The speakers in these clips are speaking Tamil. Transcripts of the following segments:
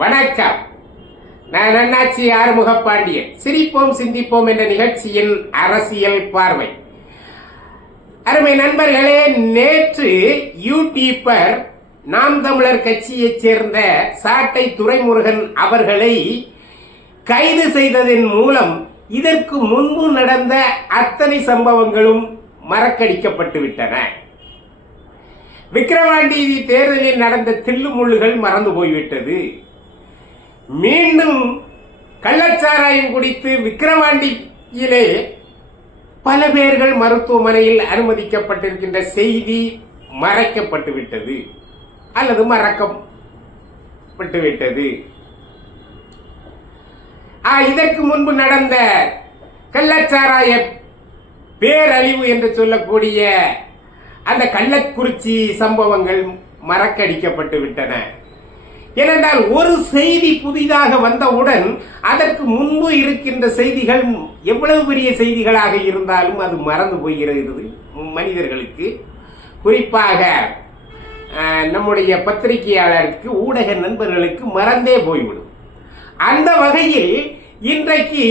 வணக்கம். நான் அண்ணாச்சி ஆறுமுகப்பாண்டியன். சிரிப்போம் சிந்திப்போம் என்ற நிகழ்ச்சியின் அரசியல் பார்வை. அருமை நண்பர்களே, நேற்று யூடியூபர் நாம் தமிழர் கட்சியைச் சேர்ந்த சாட்டை துரைமுருகன் அவர்களை கைது செய்ததன் மூலம் இதற்கு முன்பு நடந்த அத்தனை சம்பவங்களும் மறக்கடிக்கப்பட்டு விட்டன. விக்கிரவாண்டி தேர்தலில் நடந்த தில்லுமுள்ளுகள் மறந்து போய்விட்டது. மீண்டும் கள்ளச்சாராயம் குடித்து விக்கிரவாண்டியிலே பல பேர்கள் மருத்துவமனையில் அனுமதிக்கப்பட்டிருக்கின்ற செய்தி மறைக்கப்பட்டு விட்டது அல்லது மறக்கப்பட்டு விட்டது. இதற்கு முன்பு நடந்த கள்ளச்சாராய பேரழிவு என்று சொல்லக்கூடிய அந்த கள்ளக்குறிச்சி சம்பவங்கள் மறக்கடிக்கப்பட்டு விட்டன. ஏனென்றால் ஒரு செய்தி புதிதாக வந்தவுடன் அதற்கு முன்பு இருக்கின்ற செய்திகள் எவ்வளவு பெரிய செய்திகளாக இருந்தாலும் அது மறந்து போகிறது மனிதர்களுக்கு. குறிப்பாக நம்முடைய பத்திரிகையாளருக்கு, ஊடக நண்பர்களுக்கு மறந்தே போய்விடும். அந்த வகையில் இன்றைக்கு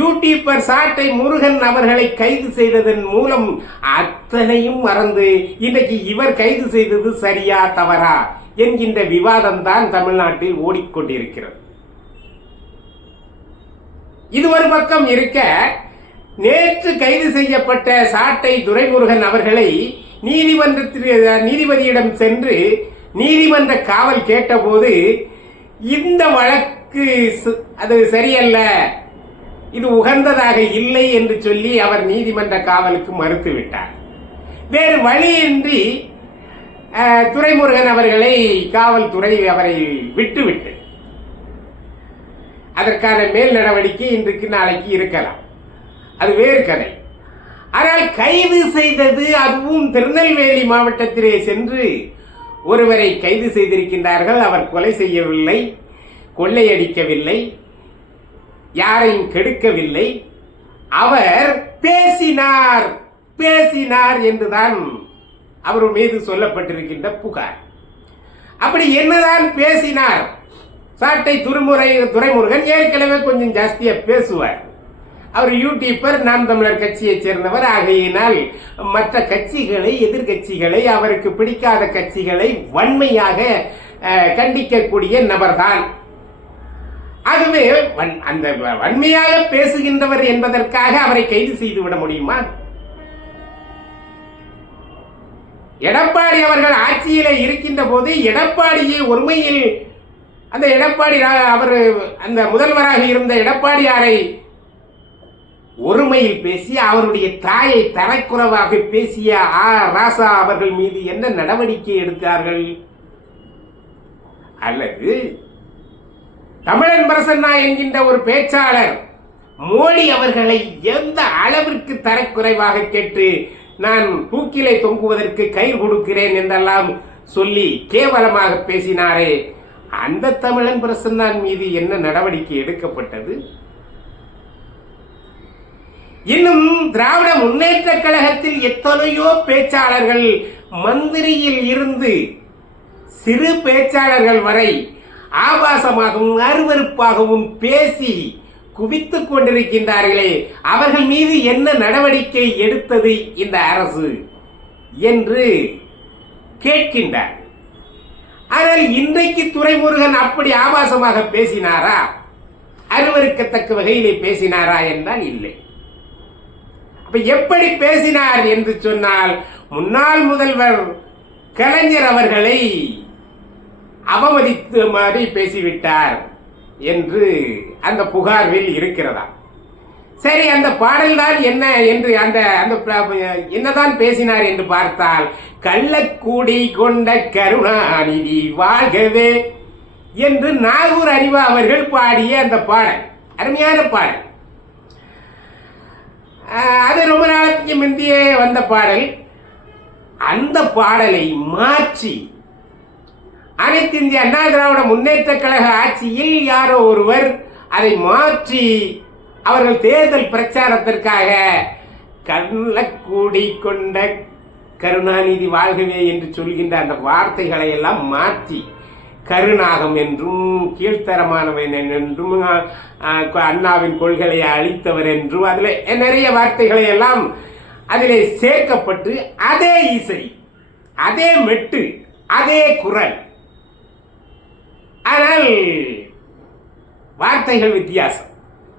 யூடியூபர் சாட்டை முருகன் அவர்களை கைது செய்ததன் மூலம் அத்தனையும் மறந்து இன்றைக்கு இவர் கைது செய்தது சரியா தவறா என்கின்ற விவாதம் தான் தமிழ்நாட்டில் ஓடிக்கொண்டிருக்கிறது. இது ஒரு பக்கம் இருக்க, நேற்று கைது செய்யப்பட்ட சாட்டை துரைமுருகன் அவர்களை நீதிபதியிடம் சென்று நீதிமன்ற காவல் கேட்டபோது இந்த வழக்கு அது சரியல்ல, இது உகந்ததாக இல்லை என்று சொல்லி அவர் நீதிமன்ற காவலுக்கு மறுத்துவிட்டார். வேறு வழியின்றி துரைமுருகன் அவர்களை காவல்துறை அவரை விட்டுவிட்டு அதற்கான மேல் நடவடிக்கை இன்றைக்கு நாளைக்கு இருக்கலாம், அது வேறு கதை. ஆனால் கைது செய்தது, அதுவும் திருநெல்வேலி மாவட்டத்திலே சென்று ஒருவரை கைது செய்திருக்கின்றார்கள். அவர் கொலை செய்யவில்லை, கொள்ளையடிக்கவில்லை, யாரையும் கெடுக்கவில்லை. அவர் பேசினார் என்றுதான் அவர் மீது சொல்லப்பட்டிருக்கின்ற புகார். அப்படி என்னதான் பேசினார்? சாட்டை துரைமுருகன் ஏற்கனவே கொஞ்சம் ஜாஸ்தியா பேசுவார். அவர் யூடியூபர், நாம் தமிழர் கட்சியைச் சேர்ந்தவர். ஆகையினால் மற்ற கட்சிகளை, எதிர்கட்சிகளை, அவருக்கு பிடிக்காத கட்சிகளை வன்மையாக கண்டிக்கக்கூடிய நபர்தான். ஆகவே அந்த வன்மையாக பேசுகின்றவர் என்பதற்காக அவரை கைது செய்துவிட முடியுமா? எடப்பாடி அவர்கள் ஆட்சியில இருக்கின்ற போது எடப்பாடியை ஒருமையில் அந்த எடப்பாடி அவர் அந்த முதல்வராக இருந்த எடப்பாடியாரை ஒருமையில் பேசி அவருடைய தாயை தரக்குறைவாக பேசிய ராசா அவர்கள் மீது என்ன நடவடிக்கை எடுத்தார்கள்? அல்லது தமிழன் பிரசன்னா என்கின்ற ஒரு பேச்சாளர் மோடி அவர்களை எந்த அளவிற்கு தரக்குறைவாக கேட்டு நான் தூக்கிலை தொங்குவதற்கு கை கொடுக்கிறேன் என்றெல்லாம் சொல்லி கேவலமாக பேசினாரே, அந்த தமிழன் பிரசன்னான் மீது என்ன நடவடிக்கை எடுக்கப்பட்டது? இன்னும் திராவிட முன்னேற்ற கழகத்தில் எத்தனையோ பேச்சாளர்கள், மந்திரியில் இருந்து சிறு பேச்சாளர்கள் வரை ஆபாசமாகவும் அருவருப்பாகவும் பேசி குவித்துக் கொண்டிருக்கின்றார்களே, அவர்கள் மீது என்ன நடவடிக்கை எடுத்தது இந்த அரசு என்று கேட்கின்றார். ஆனால் இன்றைக்கு துரைமுருகன் அப்படி ஆபாசமாக பேசினாரா, அருவருக்கத்தக்க வகையிலே பேசினாரா என்றால் இல்லை. அப்ப எப்படி பேசினார் என்று சொன்னால், முன்னாள் முதல்வர் கலைஞர் அவர்களை அவமதித்து மாதிரி பேசிவிட்டார் என்று அந்த புகாரில் இருக்கிறதா? சரி, அந்த பாடல் தான் என்ன என்று அந்த என்னதான் பேசினார் என்று பார்த்தால், கள்ளக்கூடி கொண்ட கருணாநிதி வாழ்கவே என்று நாகூர் அனிவா அவர்கள் பாடிய அந்த பாடல், அருமையான பாடல். அது ரொம்ப நாளைக்கு முந்தைய வந்த பாடல். அந்த பாடலை மாற்றி அனைத்து இந்திய அண்ணா திராவிட முன்னேற்ற கழக ஆட்சியில் யாரோ ஒருவர் அதை மாற்றி அவர்கள் தேர்தல் பிரச்சாரத்திற்காக கள்ளக்கூடி கொண்ட கருணாநிதி வாழ்கவே என்று சொல்கின்ற அந்த வார்த்தைகளை எல்லாம் மாற்றி கருநாகம் என்றும் கீழ்த்தரமானவன் என்றும் அண்ணாவின் கொள்கையை அழித்தவர் என்றும் அதில் நிறைய வார்த்தைகளை எல்லாம் அதிலே சேர்க்கப்பட்டு அதே இசை, அதே மெட்டு, அதே குரல், ஆனால் வார்த்தைகள் வித்தியாசம்.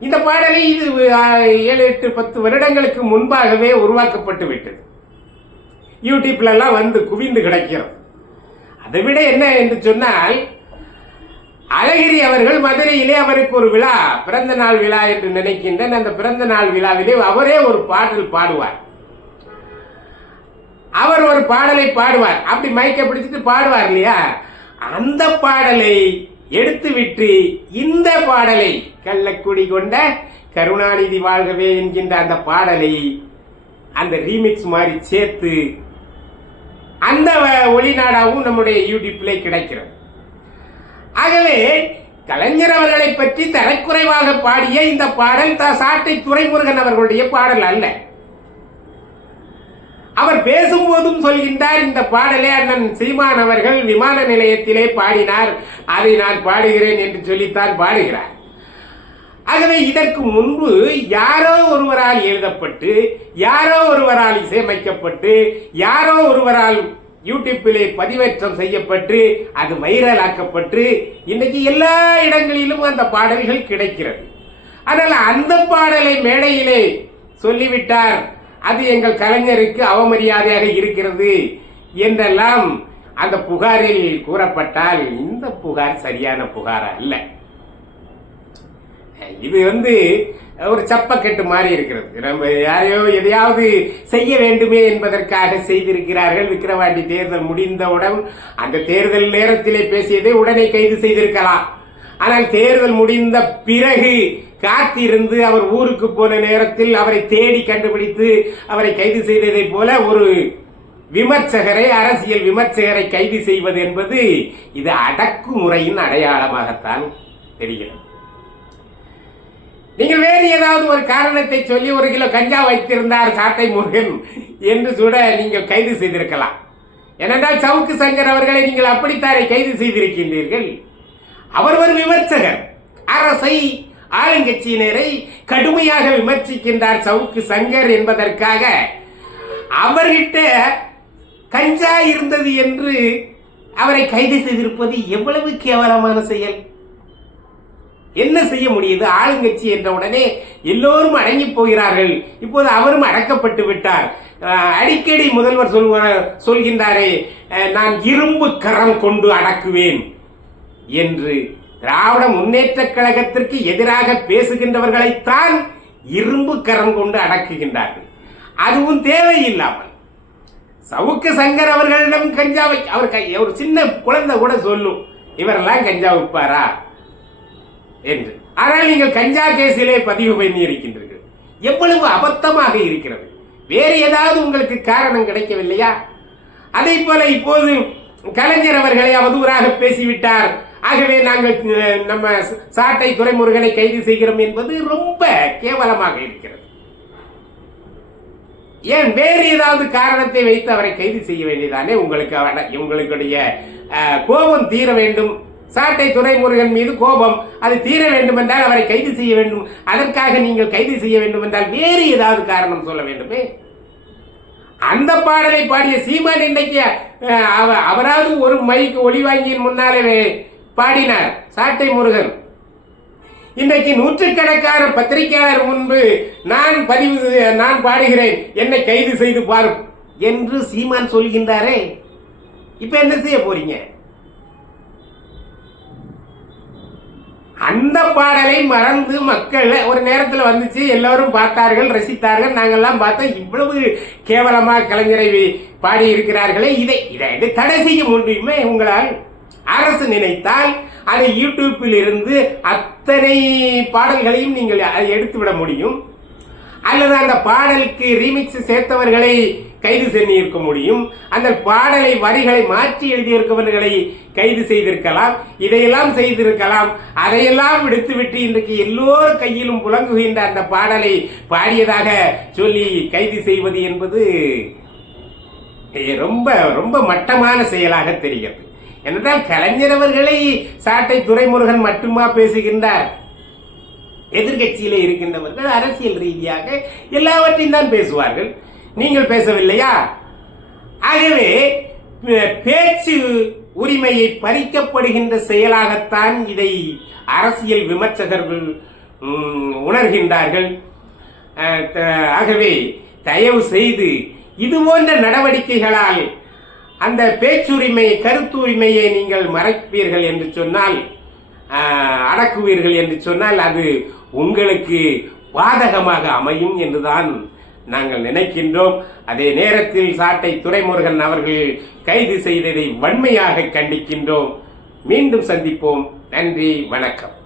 இந்த பாடலை இது 7, 8, 10 வருடங்களுக்கு முன்பாகவே உருவாக்கப்பட்டு விட்டது. யூடியூப்ல எல்லாம் வந்து குவிந்து கிடக்கிறது. அதை விட என்ன என்று சொன்னால், அழகிரி அவர்கள் மதுரையிலே அவருக்கு ஒரு விழா, பிறந்த நாள் விழா என்று நினைக்கின்றேன். அந்த பிறந்த நாள் விழாவிலே அவரே ஒரு பாடல் பாடுவார். அவர் ஒரு பாடலை பாடுவார், அப்படி மைக்க பிடிச்சிட்டு பாடுவார் இல்லையா? அந்த பாடலை எடுத்துவிட்டு இந்த பாடலை, கள்ளக்குடி கொண்ட கருணாநிதி வாழ்கவே என்கின்ற அந்த பாடலை அந்த ரீமிக்ஸ் மாதிரி சேர்த்து அந்த ஒளிநாடாவும் நம்முடைய யூடியூப்ல கிடைக்கிறது. ஆகவே கலைஞர் அவர்களை பற்றி தரக்குறைவாக பாடிய இந்த பாடல் சாட்டை துரைமுருகன் அவர்களுடைய பாடல் அல்ல. அவர் பேசும்போதும் சொல்கின்றார், இந்த பாடலை அண்ணன் சீமான் அவர்கள் விமான நிலையத்திலே பாடினார், அதை நான் பாடுகிறேன் என்று சொல்லித்தான் பாடுகிறார். ஆகவே இதற்கு முன்பு யாரோ ஒருவரால் எழுதப்பட்டு, யாரோ ஒருவரால் இசையமைக்கப்பட்டு, யாரோ ஒருவரால் யூடியூப்பிலே பதிவேற்றம் செய்யப்பட்டு, அது வைரல் ஆக்கப்பட்டு இன்னைக்கு எல்லா இடங்களிலும் அந்த பாடல்கள் கிடைக்கிறது. ஆனால் அந்த பாடலை மேடையிலே சொல்லிவிட்டார், அது எங்கள் கலைஞருக்கு அவமரியாதையாக இருக்கிறது என்றெல்லாம் அந்த புகாரில் கூறப்பட்டால் இந்த புகார் சரியான புகார் அல்ல. இது ஒரு சப்பக்கட்டு மாதிரி இருக்கிறது. நம்ம யாரையோ எதையாவது செய்ய வேண்டுமே என்பதற்காக செய்திருக்கிறார்கள். விக்கிரவாண்டி தேர்தல் முடிந்தவுடன் அந்த தேர்தல் நேரத்திலே பேசியதை உடனே கைது செய்திருக்கலாம். ஆனால் தேர்தல் முடிந்த பிறகு காத்திருந்து அவர் ஊருக்கு போன நேரத்தில் அவரை தேடி கண்டுபிடித்து அவரை கைது செய்ததை போல ஒரு விமர்சகரை, அரசியல் விமர்சகரை கைது செய்வது என்பது இது அடக்குமுறையின் அடையாளமாகத்தான் தெரிகிறது. நீங்கள் வேறு ஏதாவது ஒரு காரணத்தை சொல்லி 1 கிலோ கஞ்சா வைத்திருந்தார் சாட்டை முருகன் என்று கூட நீங்கள் கைது செய்திருக்கலாம். ஏனென்றால் சவுக்கு சங்கர் அவர்களை நீங்கள் அப்படித்தானே கைது செய்திருக்கின்றீர்கள். அவர் ஒரு விமர்சகர், அரசை, ஆளுங்கட்சியினரை கடுமையாக விமர்சிக்கின்றார் சவுக்கு சங்கர் என்பதற்காக அவர்கிட்ட கஞ்சா இருந்தது என்று அவரை கைது செய்திருப்பது எவ்வளவு கேவலமான செயல். என்ன செய்ய முடியுது? ஆளுங்கட்சி என்ற உடனே எல்லோரும் அடங்கி போகிறார்கள். இப்போது அவரும் அடக்கப்பட்டு விட்டார். அடிக்கடி முதல்வர் சொல்கின்றாரே, நான் இரும்பு கரம் கொண்டு அடக்குவேன் என்று. திராவிட முன்னேற்ற கழகத்திற்கு எதிராக பேசுகின்றவர்களைத்தான் இரும்பு கரம் கொண்டு அடக்குகின்றார்கள். அதுவும் தேவையில்லாமல். சவுக்கு சங்கர் அவர்களிடம் கஞ்சா அவர் ஒரு சின்ன குழந்தை கூட சொல்லும், இவரெல்லாம் கஞ்சா விற்பாரா என்று. ஆனால் நீங்கள் கஞ்சா கேஸிலே பதிவு பண்ணி இருக்கின்றீர்கள். எவ்வளவு அபத்தமாக இருக்கிறது. வேறு ஏதாவது உங்களுக்கு காரணம் கிடைக்கவில்லையா? அதே போல இப்போது கலைஞர் அவர்களை அவதூறாக பேசிவிட்டார், ஆகவே நாங்கள் நம்ம சாட்டை துரைமுருகனை கைது செய்கிறோம் என்பது ரொம்ப கேவலமாக இருக்கிறது. ஏன் வேறு ஏதாவது காரணத்தை வைத்து அவரை கைது செய்ய வேண்டியதானே? உங்களுடைய கோபம் தீர வேண்டும், சாட்டை துரைமுருகன் மீது கோபம் அது தீர வேண்டும் என்றால் அவரை கைது செய்ய வேண்டும். அதற்காக நீங்கள் கைது செய்ய வேண்டும் என்றால் வேறு ஏதாவது காரணம் சொல்ல வேண்டுமே. அந்த பாடலை பாடிய சீமான் இன்றைக்கு அவராவது ஒரு மைக்கு ஒளிவாங்கியின் முன்னாலே பாடினார் சாட்டை முருகன். இன்றைக்கு நூற்றுக்கணக்கான பத்திரிகையாளர் முன்பு நான் பாடுகிறேன், என்னை கைது செய்து பார் என்று சீமான் சொல்கின்றாரே. இப்ப என்ன செய்ய போறீங்க? அந்த பாடலை மறந்து மக்கள் ஒரு நேரத்தில் வந்துச்சு, எல்லாரும் பார்த்தார்கள், ரசித்தார்கள். நாங்கள்லாம் பார்த்தோம், இவ்வளவு கேவலமா கலைஞரை பாடி இருக்கிறார்களே, இதை தடை செய்ய முடியுமே உங்களால்? அரசு நினைத்தால் அதை யூடியூப்பில் இருந்து அத்தனை பாடல்களையும் நீங்கள் எடுத்துவிட முடியும். அல்லது அந்த பாடலுக்கு ரீமிக்ஸ் சேர்த்தவர்களை கைது செய்து இருக்க முடியும். அந்த பாடலை வரிகளை மாற்றி எழுதியிருக்கவர்களை கைது செய்திருக்கலாம். இதையெல்லாம் செய்திருக்கலாம். அதையெல்லாம் விடுத்துவிட்டு இன்றைக்கு எல்லோரும் கையிலும் புலங்குகின்ற அந்த பாடலை பாடியதாக சொல்லி கைது செய்வது என்பது ரொம்ப ரொம்ப மட்டமான செயலாக தெரிகிறது. என்றால் கலைஞர் அவர்களை சாட்டை துரைமுருகன் மட்டுமா பேசுகின்றார்? எதிர்கட்சியிலே இருக்கின்றவர்கள் அரசியல் ரீதியாக எல்லாவற்றையும் தான் பேசுவார்கள். நீங்கள் பேசவில்லையா? ஆகவே பேச்சு உரிமையை பறிக்கப்படுகின்ற செயலாகத்தான் இதை அரசியல் விமர்சகர்கள் உணர்கின்றார்கள். ஆகவே தயவு செய்து இது போன்ற நடவடிக்கைகளால் அந்த பேச்சுரிமையை, கருத்துரிமையை நீங்கள் மறைப்பீர்கள் என்று சொன்னால், அடக்குவீர்கள் என்று சொன்னால் அது உங்களுக்கு பாதகமாக அமையும் என்றுதான் நாங்கள் நினைக்கின்றோம். அதே நேரத்தில் சாட்டை துரைமுருகன் அவர்கள் கைது செய்ததை வன்மையாக கண்டிக்கின்றோம். மீண்டும் சந்திப்போம். நன்றி, வணக்கம்.